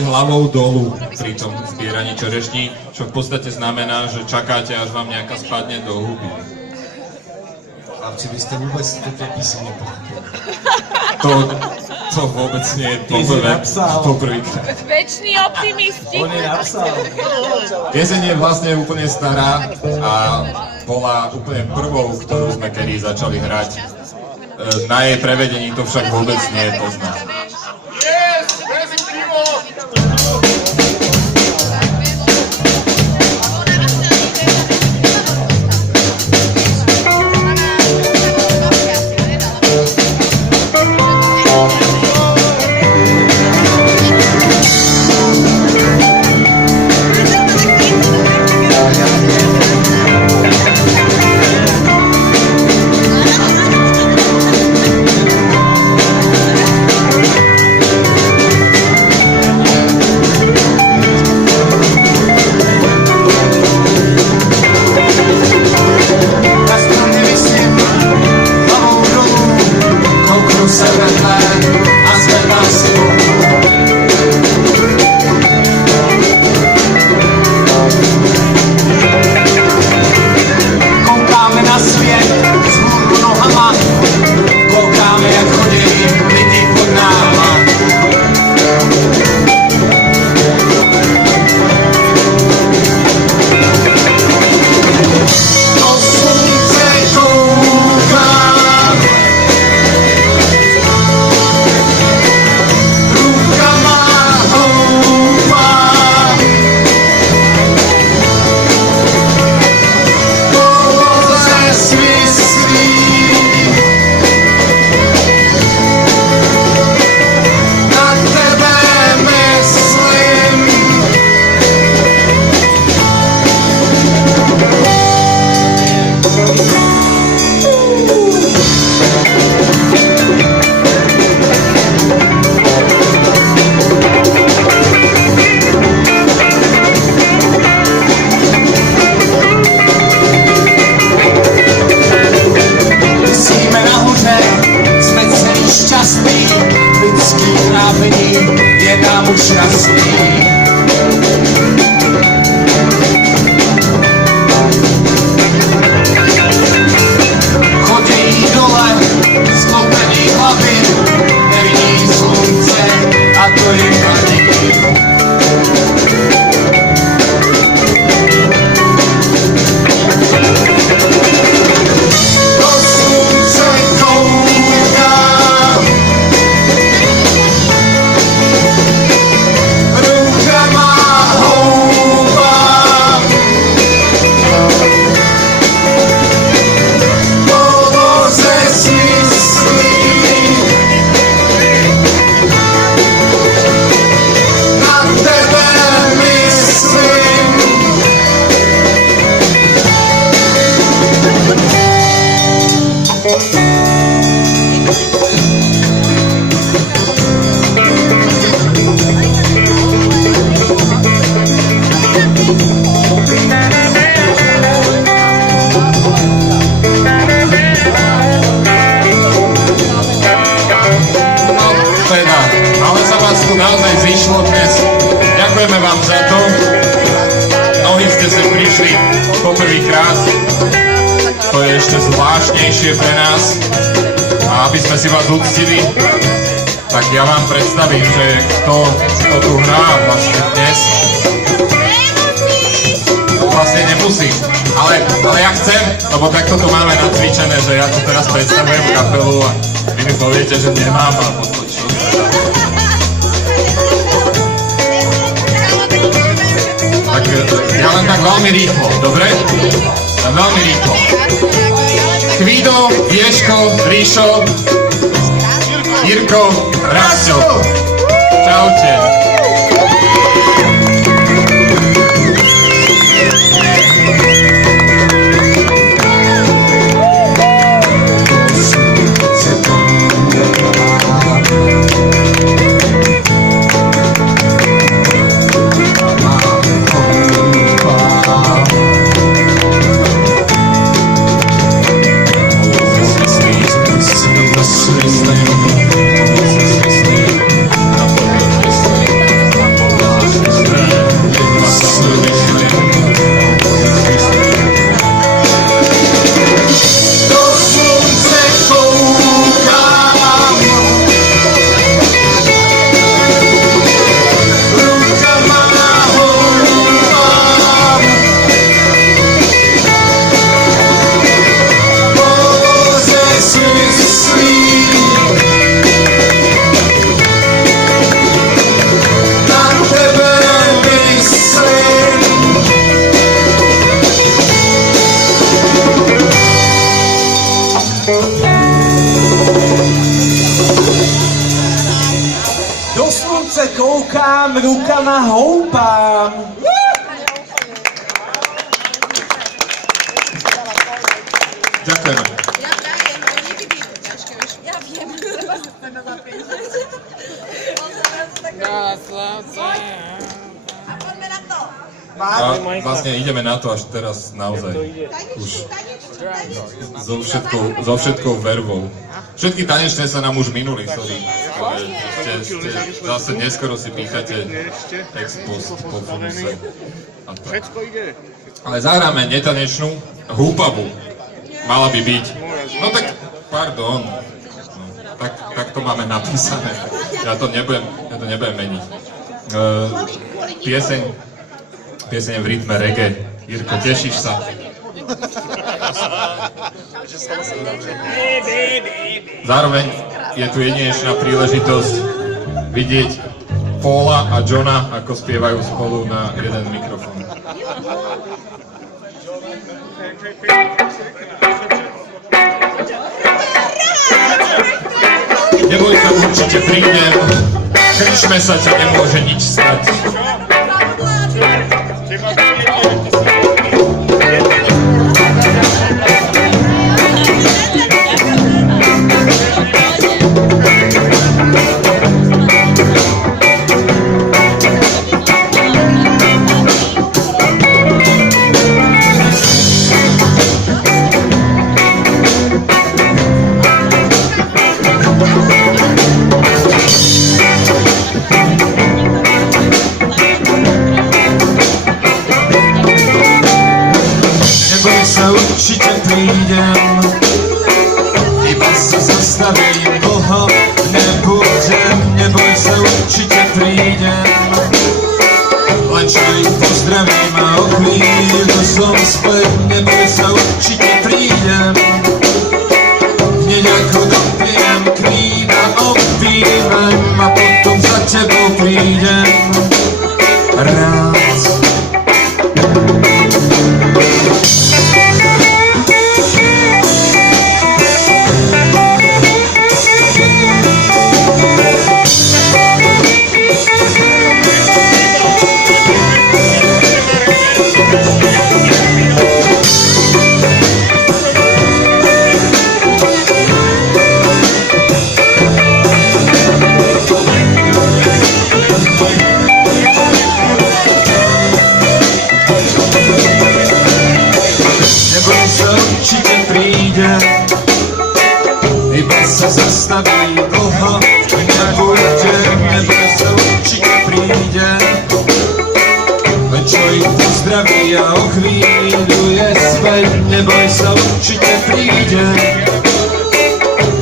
hlavou dolu pri tom zbieraní čerešní, čo v podstate znamená, že čakáte, až vám nejaká spadne do huby. Chlapci, vy ste vôbec toto písanie pochopili. To vôbec nie je poprvýkrát. Večný optimisti. On je napsal. Pieseň je vlastne úplne stará a bola úplne prvou, ktorú sme kedy začali hrať. Na jej prevedení to však vôbec nie je poznať. Naozaj zišlo dnes. Ďakujeme vám za to. Mnohí ste sem prišli poprvýkrát. To je ešte zvláštnejšie pre nás. A aby sme si vás uctili, tak ja vám predstavím, že kto tu hrá vlastne dnes. Vlastne nemusím. Ale ja chcem, lebo takto to máme nacvičené, že ja tu teraz predstavujem kapelu a vy mi poviete, že nemám, alebo to čo. Tak ja len tak veľmi rýchlo, dobre? Veľmi rýchlo. Kvido, Ježko, Ríšo, Jirko, Rásťo. Čaute. rukama houpám. Ďakujeme. Ja prajem, to niekedy je to ťažké, vieš. Ja viem, treba sa tebe zaprieť. A poďme na to. A vlastne ideme na to až teraz naozaj. Už so všetkou vervou. Všetky tanečné sa nám už minuli, sorry. Ste zase neskoro si píchate ex post po funuse. Všetko ide. Ale zahráme netanečnú húpavu. Mala by byť. No tak, pardon. No, tak to máme napísané. Ja to nebudem meniť. Pieseň v rytme reggae. Jirko, tešíš sa? Zároveň je tu jedinečná príležitosť vidieť Paula a Johna, ako spievajú spolu na jeden mikrofón. Neboj sa, určite prídem. Kričme sa, ťa nemôže nič stať. Určite prídem, iba sa zastavím, dlho nebudem, neboj sa, určite prídem, len čo ich pozdravím a o chvíľu som späť, neboj sa, určite prídem, hneď ako dopijem, krída opívem a potom za tebou prídem, rád. Iba sa zastaví dlho, nebudem, neboj sa, určite príde, len čo ich pozdraví a o chvíľu je späť, neboj sa, určite príde,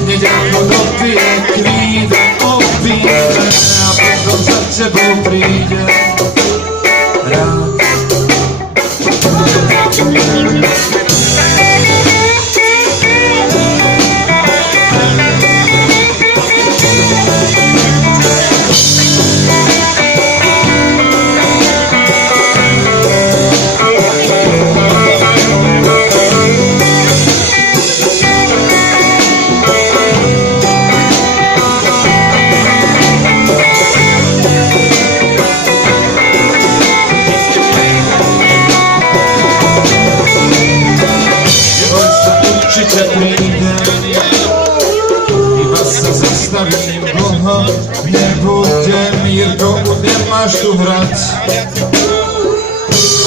hneď ako dopije, kríde, opije a potom za tebou príde, rád. Určite prídem, iba sa zastavím dlho, nebudem, Jirko, nemáš tu hrať,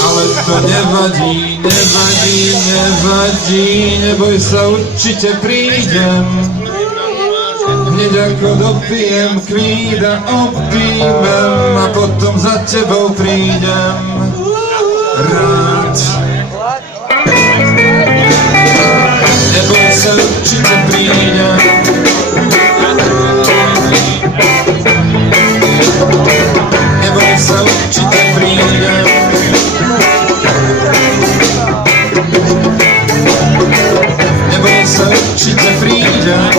ale to nevadí, nevadí, nevadí, neboj sa, určite prídem, hneď ako dopijem, kvída opívem a potom za tebou prídem, rád. Neboj sa, určite prídem, neboj sa, určite prídem, neboj sa, určite prídem,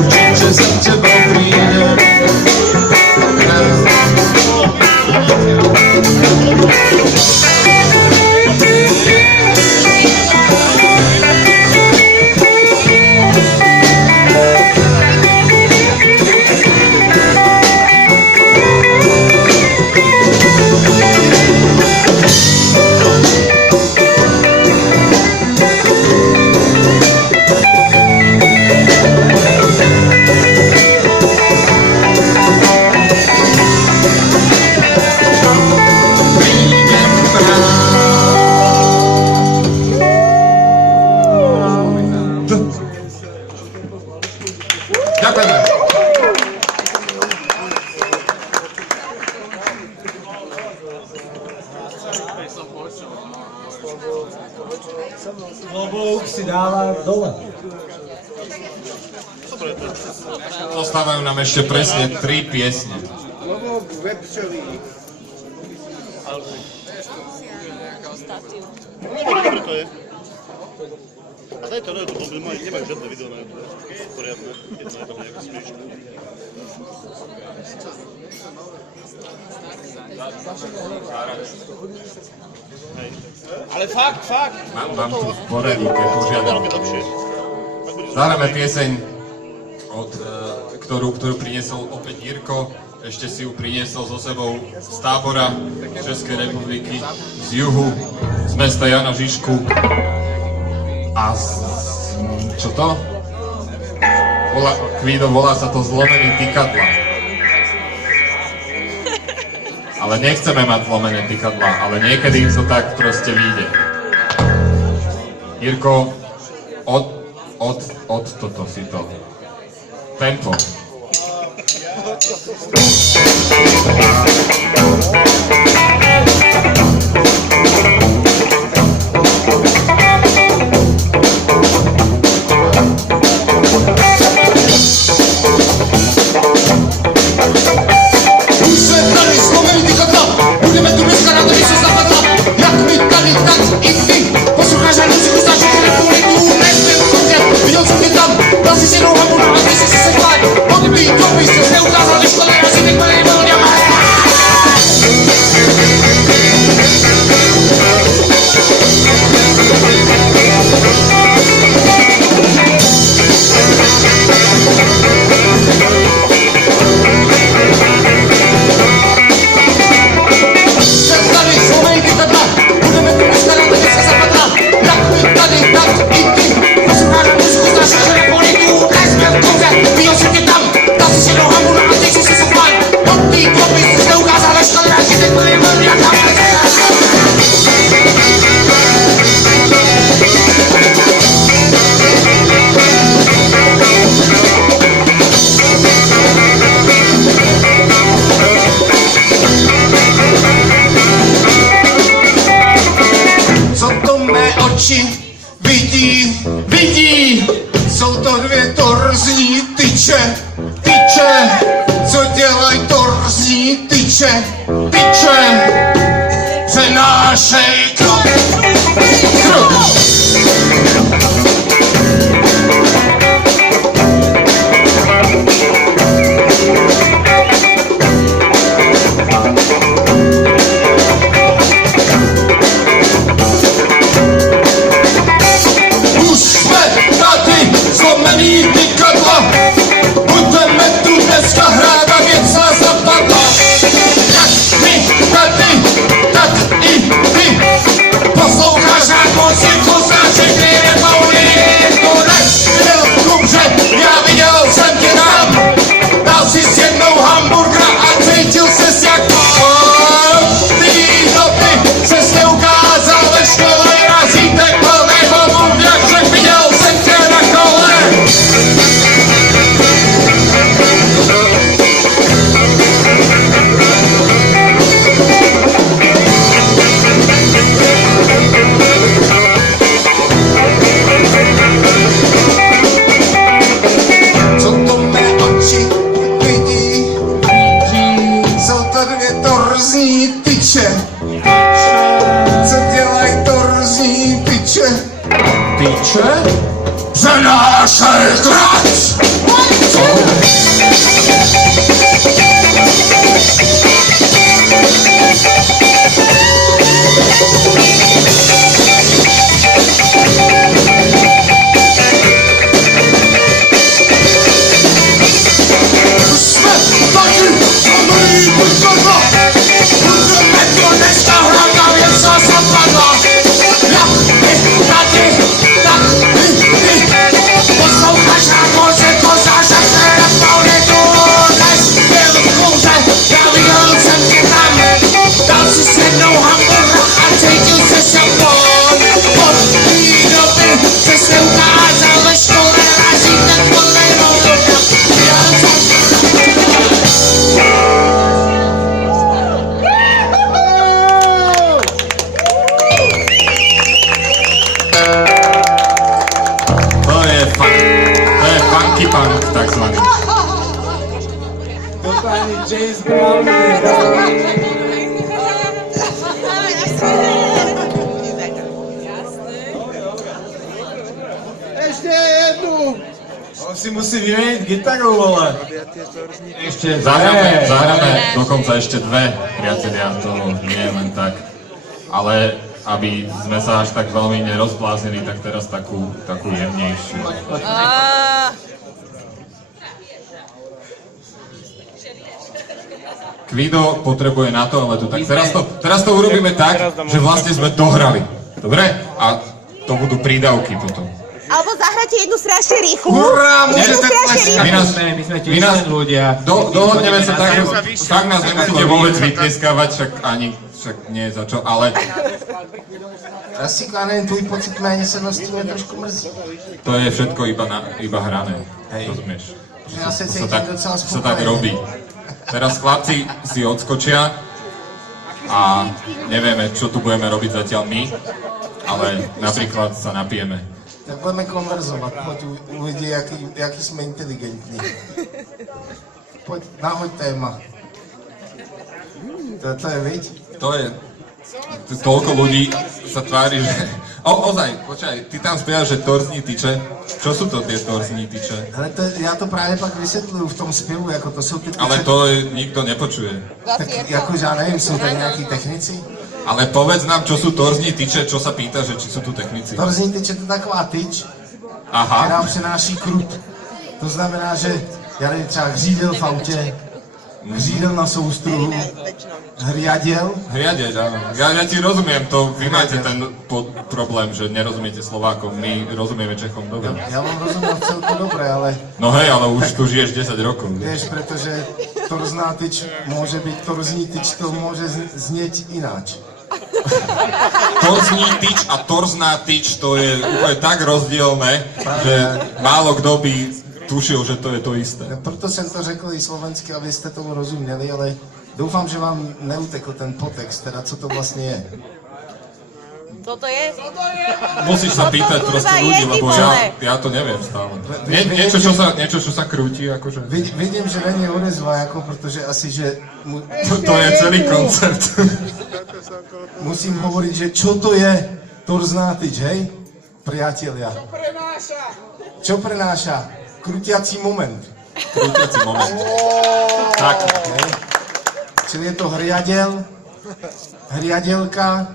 určite za tebou prídem, Zostávajú nám ešte presne 3 piesne. Lovo Webčový. No, dobre to je. A daj to na YouTube, lebo nemajú žiadne video na YouTube. Poriadne, jedno je tam nejaké smiešné. Ale fakt. Mám tu v poradíke, požiadam. lepšie. Zahráme pieseň, ktorú priniesol opäť Jirko. Ešte si ju priniesol so sebou z tábora Českej republiky, z juhu, z mesta Jana Žižku. A čo to? Kvído, volá sa to Zlomený tykadla. Ale nechceme mať zlomené tykadla, ale niekedy to tak proste vyjde. Jirko, od toto si to. Tempo. Už se tady zlomený tykadla, budeme tu dneska rádi, když se zapadla. Jak my tady, tak i ty. Posloucháš na muziku z naší republiku, nechci v koncert, viděl jsem tě tam. Dal si si nohamu na ty si se chváť. Od té doby jsi se ukázal, než to nerazí, teď bude nebyl dělat. Vidí, jsou to dvě torzní tyče, co dělají torzní tyče, přenášej krok. Zlomený tykadla, budeme tu dneska hrát a věc nás zapadla. Jak my tady, tak i ty. Toto ani James Brown Ešte jednu! On si musí vymeniť gitaru, vole. Ešte Zahráme dokonca ešte dve, priatelia, to nie je len tak. Ale aby sme sa až tak veľmi nerozbláznili, tak teraz takú jemnejšiu. Kvido potrebuje na to, ale tu tak. Teraz to urobíme tak, že vlastne sme dohrali. Dobre? A to budú prídavky potom. Alebo zahrajte jednu strašne rýchlu. Hurá, Jednu strašne rýchlu. My sme tiež len ľudia. Dohodneme sa tak, že tak nás nemusíte vôbec vytlieskávať, však nie je za čo, ale Rasíku, já nevím, tvůj pocit méněcennosti mě trošku mrzí. to je všetko iba hrané, rozumieš? Já se To cítím sa docela tak spokojený. robí. Teraz chlapci si odskočia a nevieme, čo tu budeme robiť zatiaľ my, ale napríklad sa napijeme. Tak budeme konverzovat, pojď uvidí, jaký jsme inteligentní. Pojď, nahoď téma. To je, viď? To je... Toľko ľudí sa tvári, že... Ozaj, počkaj, ty tam spievaš, že torzní tyče. Čo sú to tie torzní tyče? Ale já to právě pak vysvětluju v tom zpěvu, jako to jsou ty tyče. Ale to nikto nepočuje. Tak jakože já nevím, jsou tady nějaký technici? Ale povedz nám, čo sú torzní tyče, čo sa pýta, že či sú tu technici. Torzní tyč je to taková tyč, Aha, která přenáší krut. To znamená, že já nevím, třeba hřídel v autě, hřídel na soustruhu, hriaděl. hriadeť, áno. Ja ti rozumiem, to vy máte ten problém, že nerozumiete Slovákom, my rozumieme Čechom dobre. Já vám rozumím celku dobré, ale No hej, ale už tu žiješ 10 rokov. vieš, protože torzná tyč může být, torzní tyč to může znieť ináč. Torzní tyč a torzná tyč, to je úplne tak rozdielne, že málo kto by tušil, že to je to isté. Proto jsem to řekl i slovensky, abyste tomu rozuměli, ale doufám, že vám neutekl ten potext, teda co to vlastně je. Toto je? Musíš sa pýtať proste ľudí, lebo ja to neviem stále. Niečo, čo sa krúti, akože. Vidím, že není odezva, jako, protože asi, že To je celý koncert. musím hovoriť, že čo to je torzná tyč, hej? Priatelia. Čo prenáša? Krutiací moment. Krútiaci moment. Tak. Hej? Čili je to hriadeľ, hriadeľka,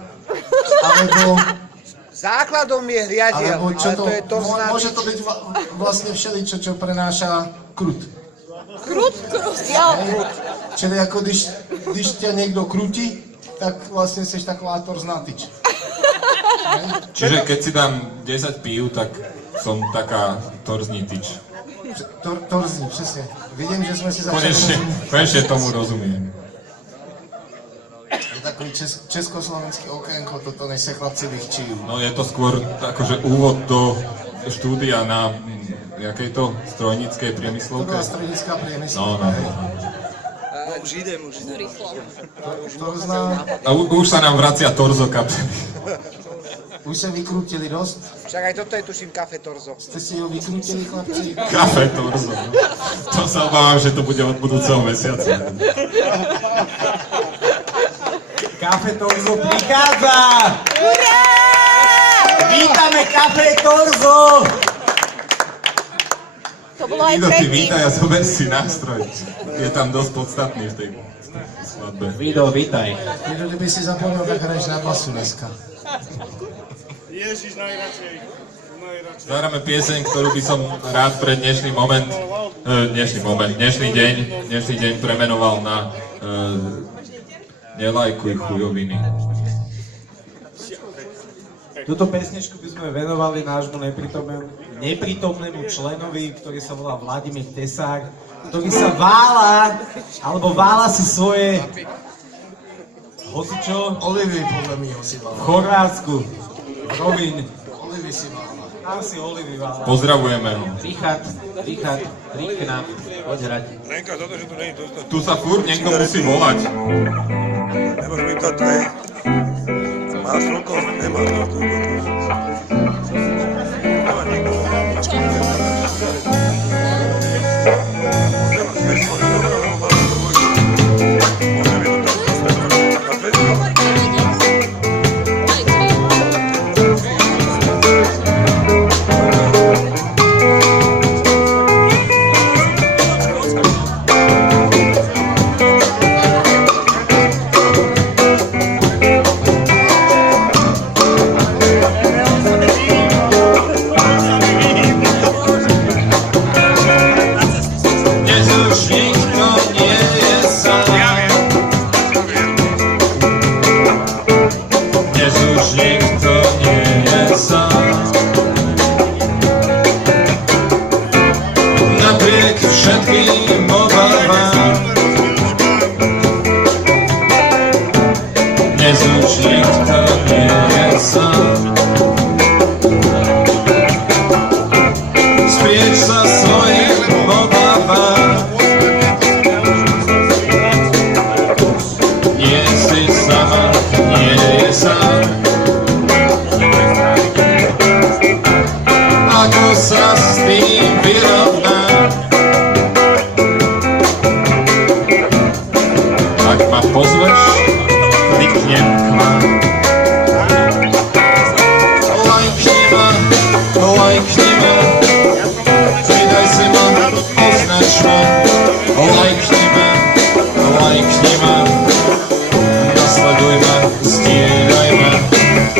alebo Základom je hriadiel, alebo čo ale to, to je torzná môže to byť vlastne všeličo, čo prenáša krut. Krut? Jo. Čili jako když tě někdo krutí, tak vlastně jsi taková torzná tyč. Čiže keď si dám 10 pív, tak som taká torzní tyč. Torzní, přesně. Vidím, že jsme si začali... Konečne tomu rozumiem. Je takový československý okénko, toto než se chlapci vychčují. No je to skôr akože úvod do štúdia na jakej to strojníckej To priemyslovke. byla strojnická priemyslovka. No. Už idem. Torzná, A už sa nám vracia torzo kapely. už se vykrutili dost. Však aj toto je tuším kafe Torzo. Jste si ho vykrutili, chlapci? Kafe torzo. To sa obávam, že to bude od budúceho mesiaca. Kafe Torzo prichádza! Urá! Vítame Kafe Torzo! To bolo aj Ido, ty predtým. vítaj a zober si nástroj. Je tam dosť podstatný v tej skladbe. Vido, vítaj. Když kdyby si zapomněl, tak hraješ na basu dneska. Ježiš, najradšej. Zahráme pieseň, ktorú by som rád pre dnešný deň premenoval na Nelajkuj chujoviny. Túto pesničku by sme venovali nášmu neprítomnému členovi, ktorý sa volá Vladimír Tesák, ktorý sa vála si svoje hocičo Olivy podle mýho si v vála. Chorvátsku, Rovín, Olivy si vála. tam si Olivy vála. Pozdravujeme ho. Richard, príď k nám, poď hrať. Lenka, toto, že tu není to. Tu sa furt niekto musí volať. Nemáš mi to tvé. Máš toľko? Nemá toľko. Nemá nikto.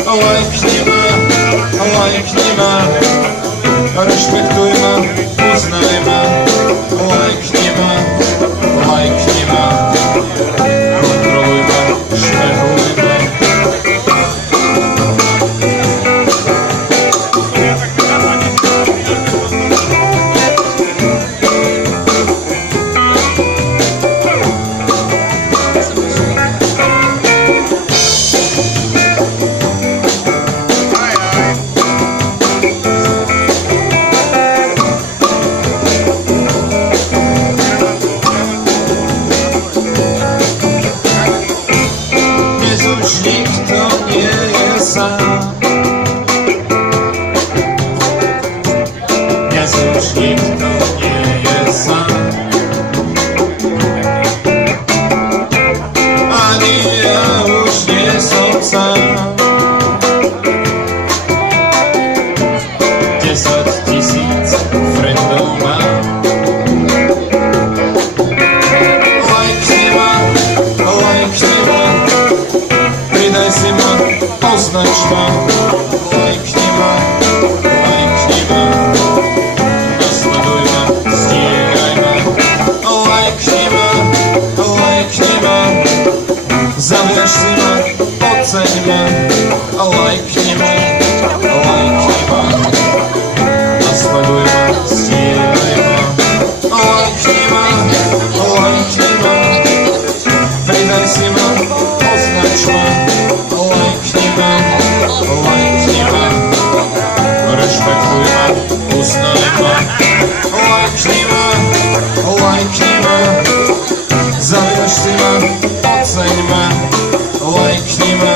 lajkni ma, rešpektuj ma, uznaj ma, lajkni ma, kontroluj ma, špehuj ma. Dnes už nikto nie je sám. Dnes už nikto nie je sám. Ani ja už nie som sám. 10 000 friendov mám. Lajkni ma, pridaj si ma, označ ma. Lajkni ma, nasleduj ma, zdieľaj ma. Lajkni ma, zaviaž si ma, oceň ma. Lajkni ma, nasleduj ma, zdieľaj ma. Lajkni ma, pridaj si ma, označ ma. Lajkni ma, rešpektuj ma, uznaj ma. Lajkni ma, zaviaž si ma, oceň ma. Lajkni ma.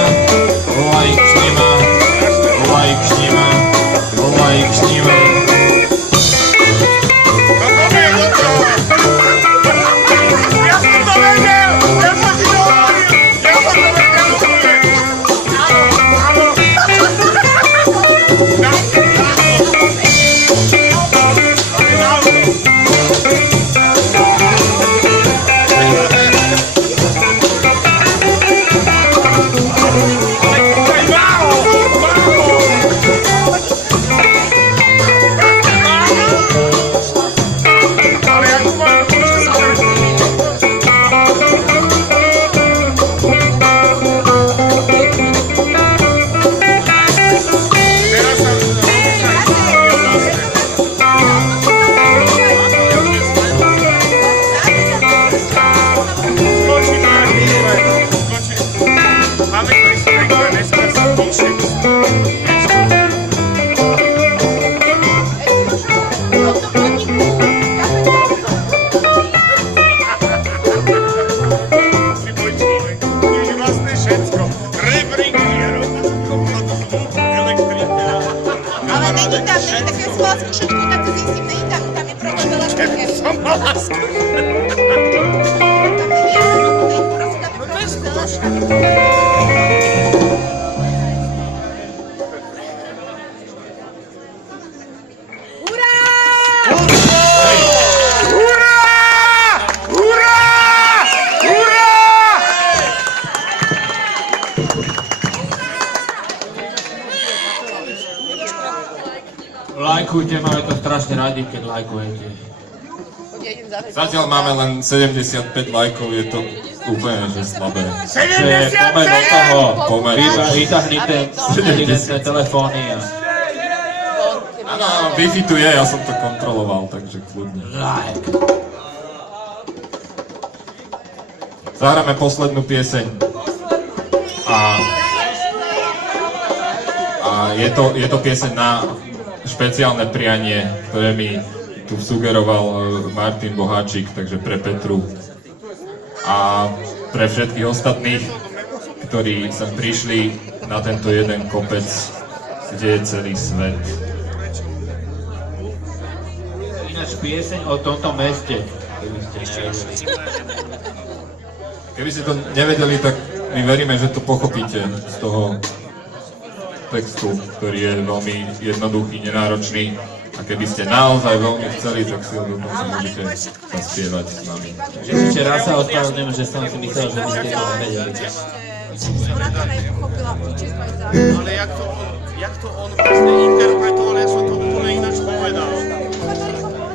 Lajkujte, máme to strašne radi, keď lajkujete. Zatiaľ máme len 75 lajkov, je to úplne že slabé. Takže poďme do toho. Pomer. Vytahnite inteligentné telefóny a... Áno, Wi-Fi tu je, ja som to kontroloval, takže kľudne. Like. Zahráme poslednú pieseň. A je to pieseň na špeciálne prianie, ktoré mi tu sugeroval Martin Boháčik, takže pre Petru a pre všetkých ostatných, ktorí sem prišli na tento jeden kopec, kde je celý svet. Ináč pieseň o tomto meste. Keby ste to nevedeli, tak my veríme, že to pochopíte z toho textu, ktorý je veľmi jednoduchý, nenáročný. A keby ste naozaj veľmi chceli, tak si ho dokonca môžete zaspievať s nami. Ešte raz sa ospravedlňujem, že som si myslel, že by ste to nevedeli. Ona to nepochopila, učiteľ za. Ale jak to on vlastne interpretoval, ja som to úplne ináč povedal.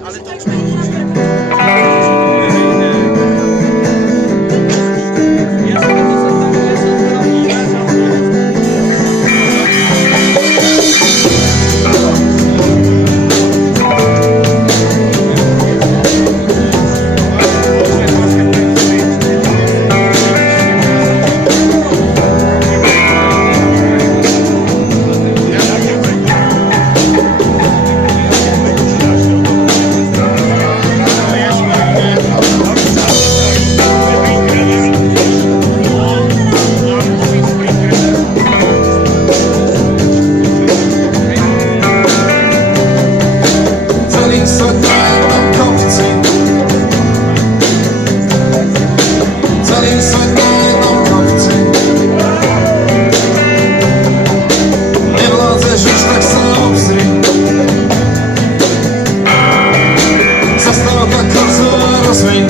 Ale to čo? Celý svět na jednom kopci. Celý svět na jednom kopci. Nevládzeš už, tak sa obzri. Zastávka kurzová rozviň.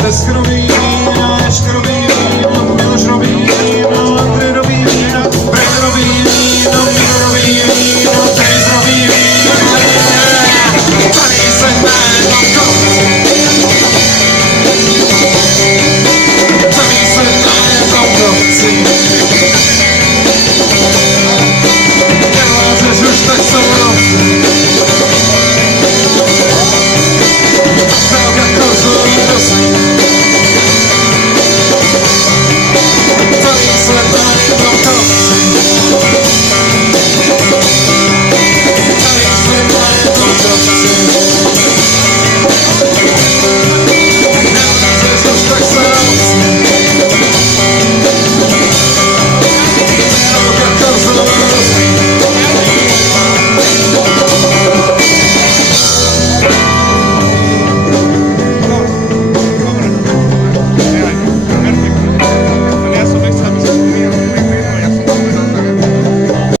Dneska nový